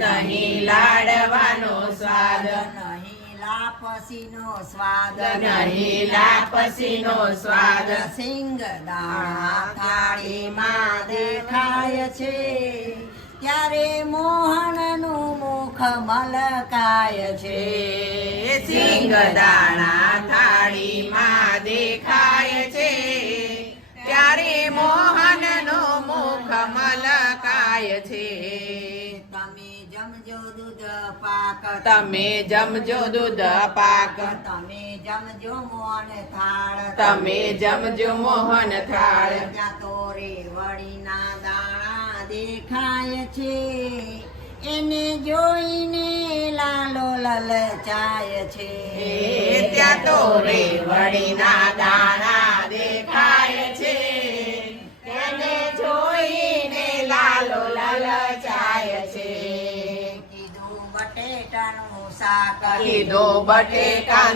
નહીં લાડવાનો સ્વાદ, નહીં લાપસીનો સ્વાદ, નહીં લાપસીનો સ્વાદ, સિંગદાણા થાળીમાં દેખાય છે, ત્યારે મોહનનું મુખ મલકાય છે. સિંગદાણા થાળીમાં દેખાય છે, ત્યારે મોહનનું મુખ મલકાય છે. તમે જમજો દૂધ પાક, તમે જમજો દૂધ પાક, તમે જમજો મોહન થાળ, તમે જમજો મોહન થાળ. ત્યાં તો રેવડીના દાણા દેખાય છે, એને જોઈને લાલો લલચાય છે. ત્યાં તો રેવડીના દાણા દેખાય છે, તેને જોઈને લાલો લલચાય છે. કીધું બટેટાનું શાક, કીધું બટેકાનું